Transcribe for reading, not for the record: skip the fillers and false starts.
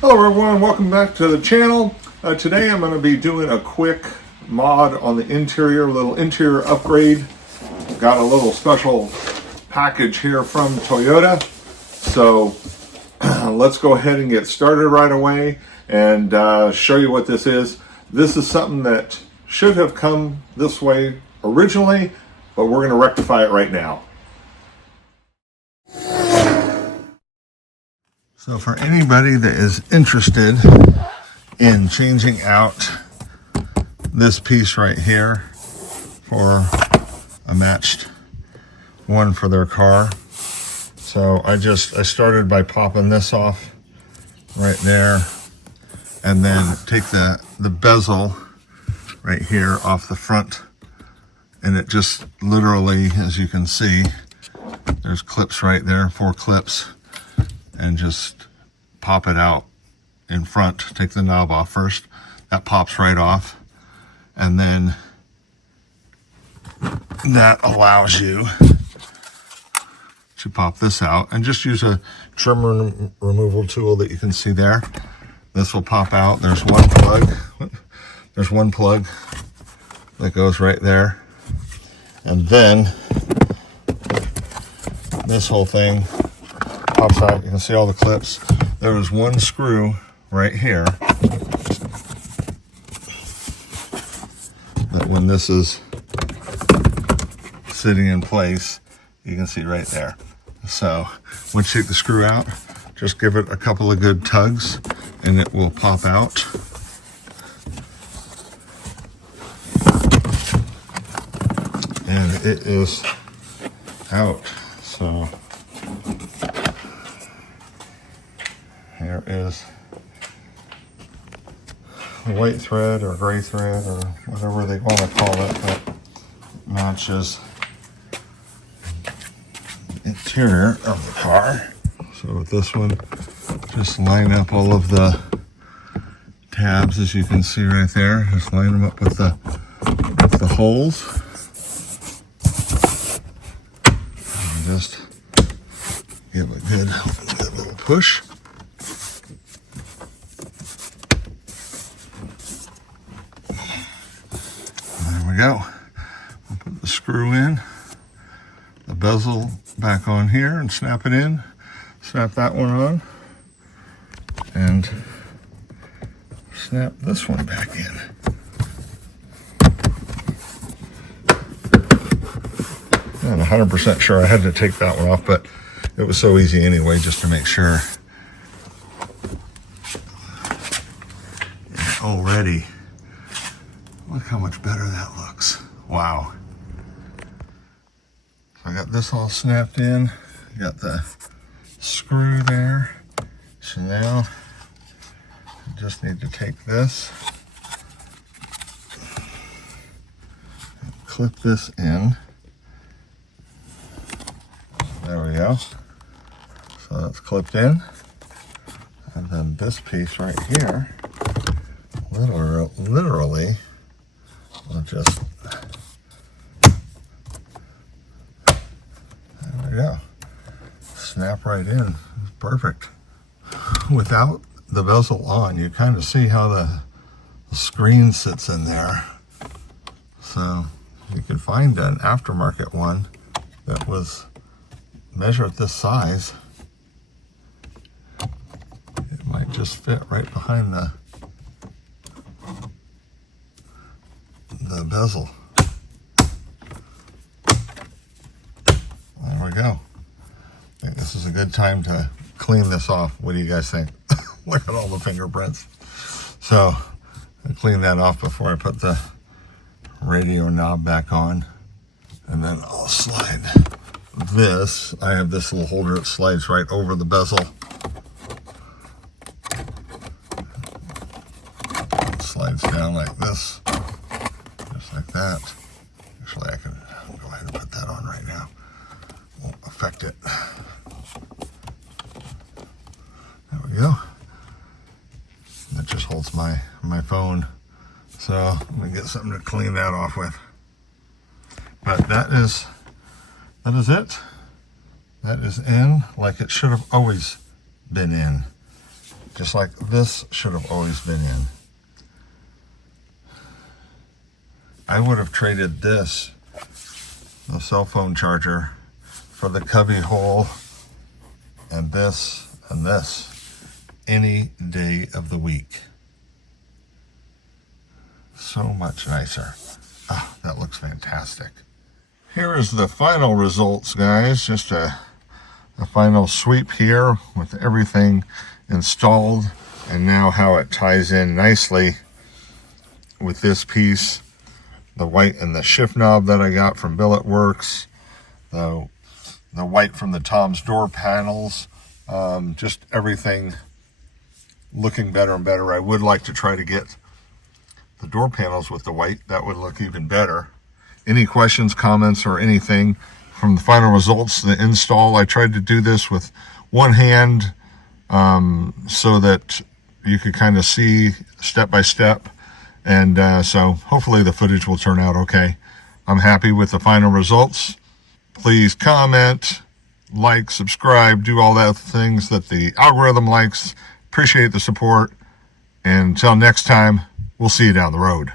Hello everyone, welcome back to the channel. Today I'm going to be doing a quick mod on the interior, a little interior upgrade. Got a little special package here from Toyota. So let's go ahead and get started right away and show you what this is. This is something that should have come this way originally, but we're going to rectify it right now. So for anybody that is interested in changing out this piece right here for a matched one for their car. So I started by popping this off right there and then take the bezel right here off the front, and it just literally, as you can see, there's clips right there, 4 clips. And just pop it out in front. Take the knob off first. That pops right off. And then that allows you to pop this out and just use a trim removal tool that you can see there. This will pop out. There's one plug. There's one plug that goes right there. And then this whole thing pops out. You can see all the clips. There was one screw right here that when this is sitting in place, you can see right there. So once you take the screw out, just give it a couple of good tugs and it will pop out. And it is out. So here is a white thread or gray thread or whatever they want to call it that matches the interior of the car. So with this one, just line up all of the tabs, as you can see right there. Just line them up with the holes. And just give a good little push. Go. I'll put the screw in, the bezel back on here and snap it in, snap that one on, and snap this one back in. I'm not 100% sure I had to take that one off, but it was so easy anyway, just to make sure. And already, look how much better that looks. Wow. So I got this all snapped in. Got the screw there. So now I just need to take this and clip this in. There we go. So that's clipped in. And then this piece right here, literally, we'll just, there we go, snap right in. Perfect. Without the bezel on, you kind of see how the screen sits in there. So you can find an aftermarket one that was measured this size. It might just fit right behind the bezel. There we go. I think this is a good time to clean this off. What do you guys think? Look at all the fingerprints. So I clean that off before I put the radio knob back on, and then I'll slide this. I have this little holder that slides right over the bezel. It slides down like this. Just like that. Actually, I can go ahead and put that on right now. Won't affect it. There we go. That just holds my phone. So I'm gonna get something to clean that off with. But that is it. That is in like it should have always been in. just like this should have always been in. I would have traded this, the cell phone charger, for the cubby hole and this any day of the week. So much nicer. Ah, that looks fantastic. Here is the final results, guys. Just a final sweep here with everything installed, and now how it ties in nicely with this piece, the white and the shift knob that I got from Billet Works, the white from the Tom's door panels, just everything looking better and better. I would like to try to get the door panels with the white. That would look even better. Any questions, comments, or anything from the final results, the install? I tried to do this with one hand so that you could kind of see step by step, and so hopefully the footage will turn out okay. I'm happy with the final results. Please comment, like, subscribe, do all that things that the algorithm likes. Appreciate the support, and until next time, we'll see you down the road.